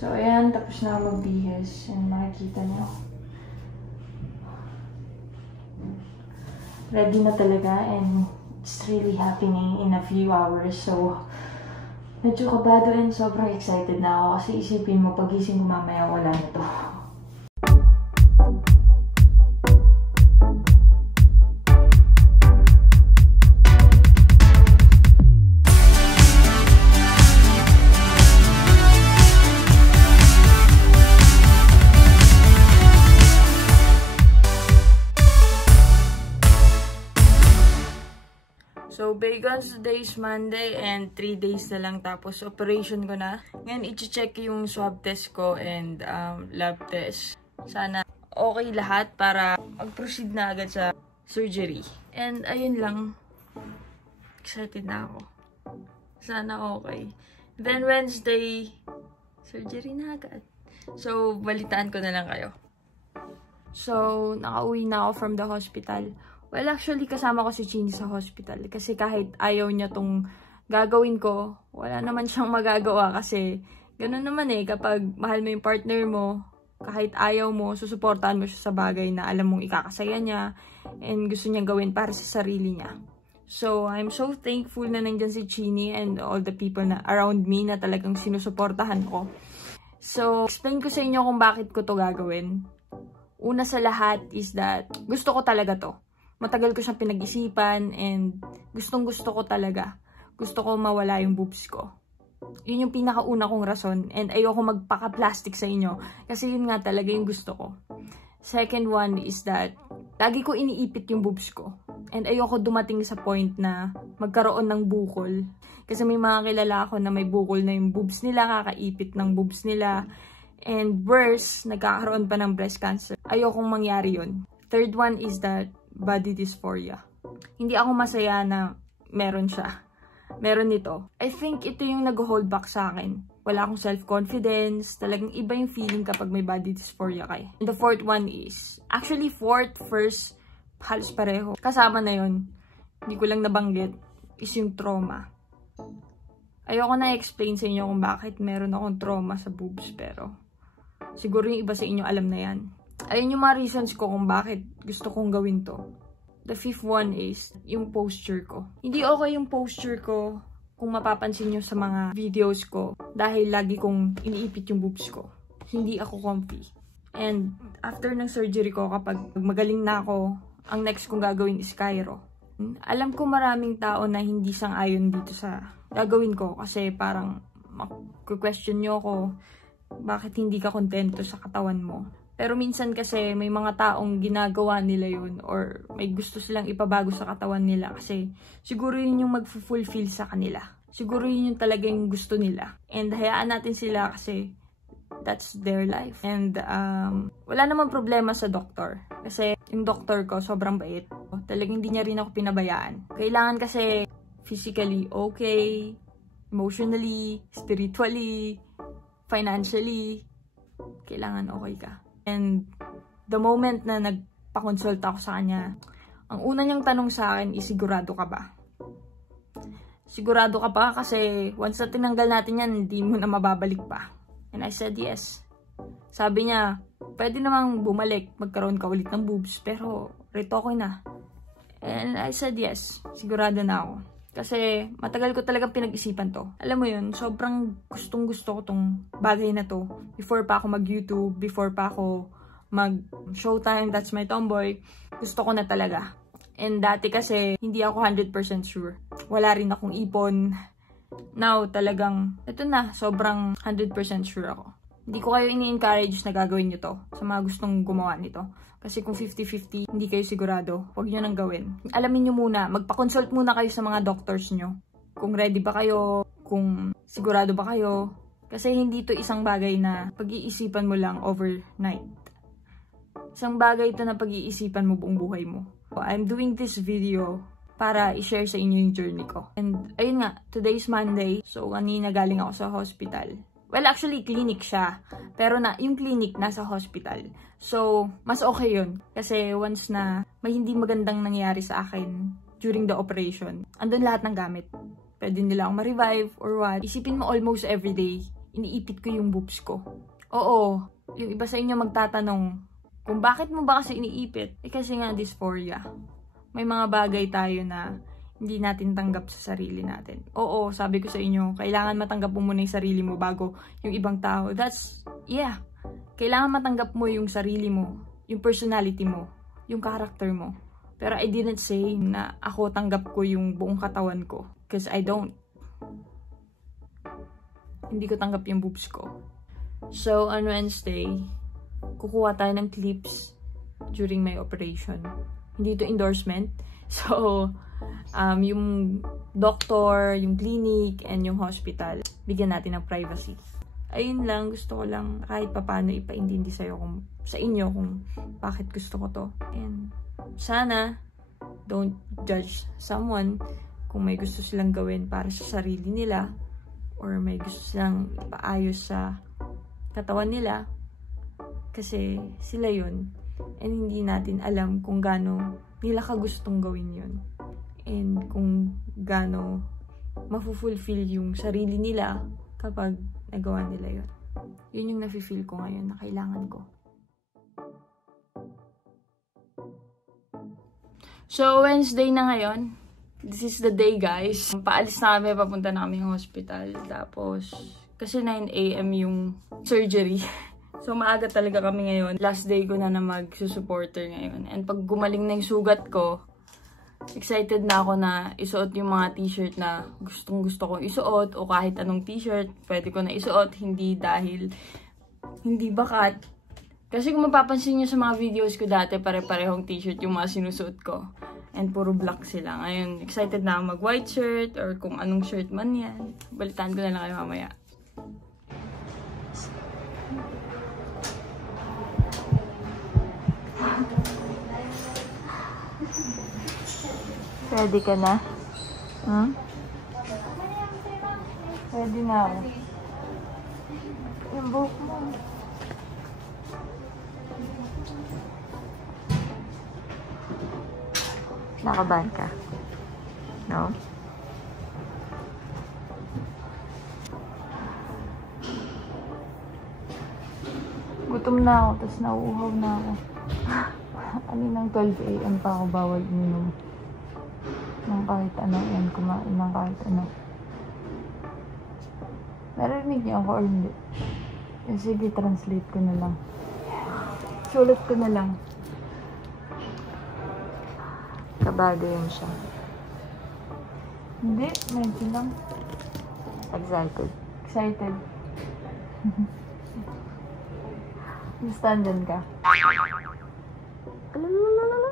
So, ayan, tapos na ako magbihis. And makikita nyo. Ready na talaga and it's really happening in a few hours. So, medyo kabado and sobrang excited na ako kasi isipin mo, pagising ko mamaya wala na to. So, Bagons, today is Monday and 3 days na lang tapos operation ko na. Ngayon, i-check yung swab test ko and lab test. Sana okay lahat para mag-proceed na agad sa surgery. And ayun lang. Excited na ako. Sana okay. Then Wednesday, surgery na agad. So, balitaan ko na lang kayo. So, nakauwi na ako from the hospital. Well, actually, kasama ko si Chini sa hospital. Kasi kahit ayaw niya tong gagawin ko, wala naman siyang magagawa. Kasi, ganun naman eh, kapag mahal mo yung partner mo, kahit ayaw mo, susuportahan mo siya sa bagay na alam mong ikakasaya niya and gusto niyang gawin para sa sarili niya. So, I'm so thankful na nandyan si Chini and all the people na around me na talagang sinusuportahan ko. So, explain ko sa inyo kung bakit ko to gagawin. Una sa lahat is that gusto ko talaga to. Matagal ko siyang pinag-isipan and gustong-gusto ko talaga. Gusto ko mawala yung boobs ko. Yun yung pinakauna kong rason and ayoko magpaka-plastic sa inyo kasi yun nga talaga yung gusto ko. Second one is that lagi ko iniipit yung boobs ko and ayoko dumating sa point na magkaroon ng bukol. Kasi may mga kilala ako na may bukol na yung boobs nila, kakaipit ng boobs nila. And worse, nagkakaroon pa ng breast cancer. Ayokong mangyari yun. Third one is that body dysphoria. Hindi ako masaya na meron siya. Meron nito. I think ito yung nag-hold back sa akin. Wala akong self-confidence. Talagang iba yung feeling kapag may body dysphoria kayo. And the fourth one is, actually fourth, first, halos pareho. Kasama na yun. Hindi ko lang nabanggit, is yung trauma. Ayoko na explain sa inyo kung bakit meron akong trauma sa boobs, pero siguro yung iba sa inyo alam na yan. Ayun yung mga reasons ko kung bakit gusto kong gawin to. The fifth one is yung posture ko. Hindi okay yung posture ko kung mapapansin nyo sa mga videos ko dahil lagi kong iniipit yung boobs ko. Hindi ako comfy. And after ng surgery ko, kapag magaling na ako, ang next kong gagawin is chiro. Alam ko maraming tao na hindi sang-ayon dito sa gagawin ko kasi parang mag-question nyo ako bakit hindi ka kontento sa katawan mo. Pero minsan kasi may mga taong ginagawa nila yun or may gusto silang ipabago sa katawan nila kasi siguro yun yung mag-fulfill sa kanila. Siguro yun yung talaga yung gusto nila. And hayaan natin sila kasi that's their life. And wala namang problema sa doktor. Kasi yung doktor ko sobrang bait. Talagang hindi niya rin ako pinabayaan. Kailangan kasi physically okay, emotionally, spiritually, financially, kailangan okay ka. And the moment na nagpa-consult ako sa kanya, ang una niyang tanong sa akin is, sigurado ka ba? Sigurado ka ba? Kasi once na tinanggal natin yan, hindi mo na mababalik pa. And I said yes. Sabi niya, pwede namang bumalik, magkaroon ka ulit ng boobs, pero rito ko na. And I said yes. Sigurado na ako. Kasi matagal ko talagang pinag-isipan to. Alam mo yun, sobrang gustong-gusto ko tong bagay na to. Before pa ako mag-YouTube, before pa ako mag-Showtime, That's My Tomboy, gusto ko na talaga. And dati kasi, hindi ako 100% sure. Wala rin akong ipon. Now, talagang, ito na, sobrang 100% sure ako. Hindi ko kayo ini-encourage na gagawin nyo to sa mga gustong gumawa nito. Kasi kung 50-50, hindi kayo sigurado, huwag nyo nang gawin. Alamin nyo muna, magpa-consult muna kayo sa mga doctors nyo. Kung ready ba kayo, kung sigurado ba kayo. Kasi hindi to isang bagay na pag-iisipan mo lang overnight. Isang bagay ito na pag-iisipan mo buong buhay mo. So, I'm doing this video para i-share sa inyo yung journey ko. And ayun nga, today's Monday. So, kanina galing ako sa hospital. Well, actually, clinic siya. Pero yung clinic nasa hospital. So, mas okay yun. Kasi once na may hindi magandang nangyari sa akin during the operation, andun lahat ng gamit. Pwede nila akong ma-revive or what. Isipin mo almost everyday, iniipit ko yung boobs ko. Oo, yung iba sa inyo magtatanong, kung bakit mo ba kasi iniipit? Kasi nga dysphoria. May mga bagay tayo na hindi natin tanggap sa sarili natin. Oo, sabi ko sa inyo, kailangan matanggap mo muna yung sarili mo bago yung ibang tao. Yeah. Kailangan matanggap mo yung sarili mo, yung personality mo, yung character mo. Pero I didn't say na ako tanggap ko yung buong katawan ko. Because I don't. Hindi ko tanggap yung boobs ko. So, on Wednesday, kukuha tayo ng clips during my operation. Hindi to endorsement. So, yung doctor, yung clinic, and yung hospital, bigyan natin ng privacy. Ayun lang, gusto ko lang kahit papano ipaintindi sa inyo kung bakit gusto ko to. And sana, don't judge someone kung may gusto silang gawin para sa sarili nila or may gusto silang ipaayos sa katawan nila kasi sila yun. And hindi natin alam kung gaano nila kagustong gawin yun. And kung gaano mafulfill yung sarili nila kapag nagawa nila yun. Yun yung nafe-feel ko ngayon na kailangan ko. So, Wednesday na ngayon. This is the day, guys. Paalis na kami, papunta na kami ng hospital. Tapos, kasi 9 AM yung surgery. So, maaga talaga kami ngayon. Last day ko na mag-supporter ngayon. And pag gumaling na yung sugat ko, excited na ako na isuot yung mga t-shirt na gustong-gusto kong isuot. O kahit anong t-shirt, pwede ko na isuot. Hindi dahil hindi bakat. Kasi kung mapapansin nyo sa mga videos ko dati, pare-parehong t-shirt yung mga sinusuot ko. And puro black sila. Ngayon, excited na ako mag-white shirt or kung anong shirt man yan. Balitaan ko na lang kayo mamaya. Ready ka na? Hmm? Ready na ako. Yung buhok mo. Nakabahan ka? No? Gutom na ako, tapos nauuhaw na ako. Kaninang 12 AM pa ako bawal uminom. Nang kahit ano, yan, kumain ng kahit ano. Narinig niyo ako or hindi? Sige, translate ko na lang. Sulat ko na lang. Kabado yun siya. Hindi, medyo lang. Excited. Excited. Stand dyan ka. Alalalala.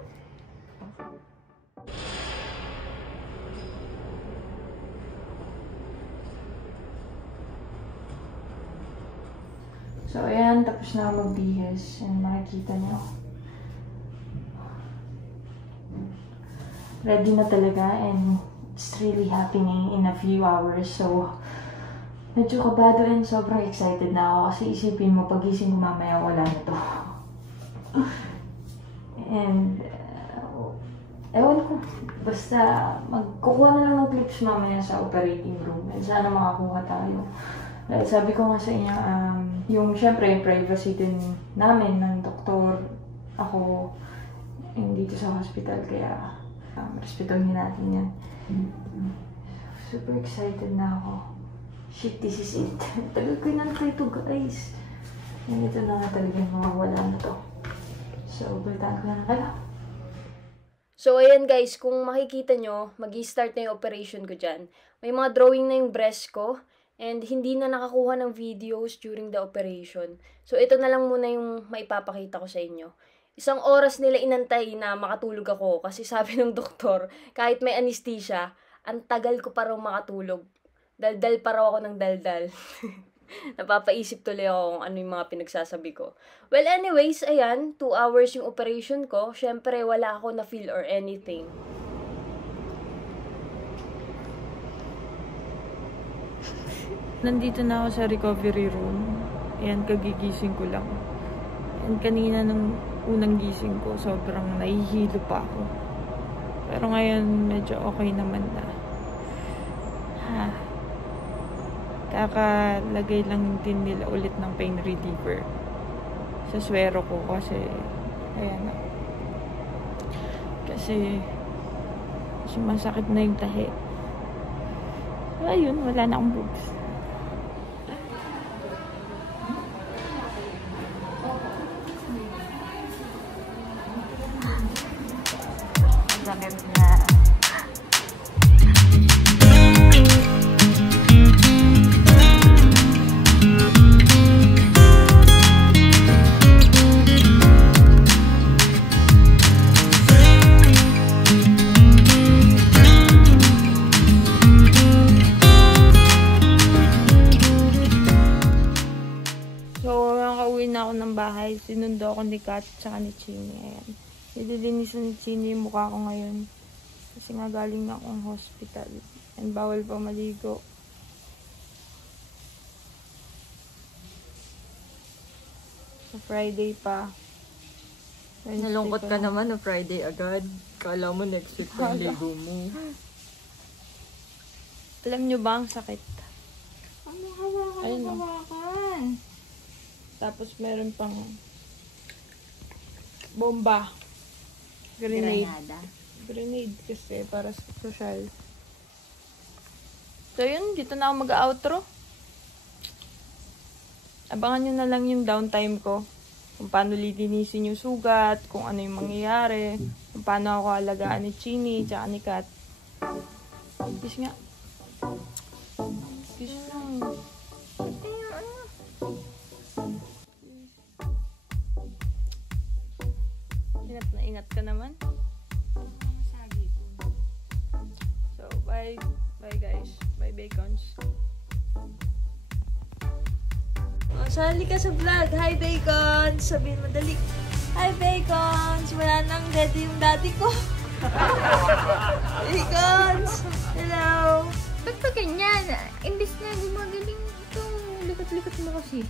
So, ayan. Tapos na magbihis. And makikita niyo. Ready na talaga and it's really happening in a few hours. So, medyo kabado and sobrang excited na ako kasi isipin mo, pagising ko mamaya wala na to. And, ewan ko, basta magkukuha na lang ng clips mamaya sa operating room and sana makakuha tayo. Dahil sabi ko nga sa inyo, yung syempre yung privacy din namin ng doktor, ako, dito sa hospital, kaya respetuhin natin yan. Super excited na ako. Shit, this is it. Tagal ko nantay to, guys. And ito na nga talaga mawawala na to. So, balitaan ko na kayo. So, ayan guys, kung makikita nyo, mag-i-start na yung operation ko dyan. May mga drawing na yung breast ko. And hindi na nakakuha ng videos during the operation. So, ito na lang muna yung maipapakita ko sa inyo. 1 oras nila inantay na makatulog ako kasi sabi ng doktor, kahit may anesthesia, ang tagal ko pa raw makatulog. Daldal pa raw ako ng daldal. Napapaisip tuloy ako kung ano yung mga pinagsasabi ko. Well, anyways, ayan, 2 hours yung operation ko. Syempre, wala ako na feel or anything. Nandito na ako sa recovery room. Ayan, kagigising ko lang. And kanina nung unang gising ko, sobrang nahihilo pa ako. Pero ngayon, medyo okay naman na. Kakalagay lang din nila ulit ng pain reliever sa swero ko kasi ayan na. Kasi masakit na yung tahi. Ayun, wala na akong boobs. Sakit na. Bahay, sinundo ako ni Kat tsaka ni Chini. Ayan. Nililinisan ni Chini yung mukha ko ngayon. Kasi nga galing na akong hospital. And bawal pa maligo. Sa Friday pa. Wednesday Nalungkot pa. ka naman na Friday agad. Kala mo next week pa yung ligo mo. Alam nyo ba ang sakit? Ano hawakan? Tapos meron pang bomba. Grenade. Grenade kasi para sa social. So yun, dito na ako mag-outro. Abangan nyo na lang yung downtime ko. Kung paano lilinisin yung sugat, kung ano yung mangyayari, kung paano ako alagaan ni Chini, tsaka ni Kat. Kiss nga. Kiss lang. Ingat na ingat ka naman. So, bye. Bye guys. Bye bacons. Sali ka sa vlog. Hi, Bacons! Sabihin mo dali. Hi, Bacons! Wala nang ready yung daddy ko. Bacons! Hello! Ba't pa ganyan? Imbis na gumagaling ito, likot-likot mo kasi.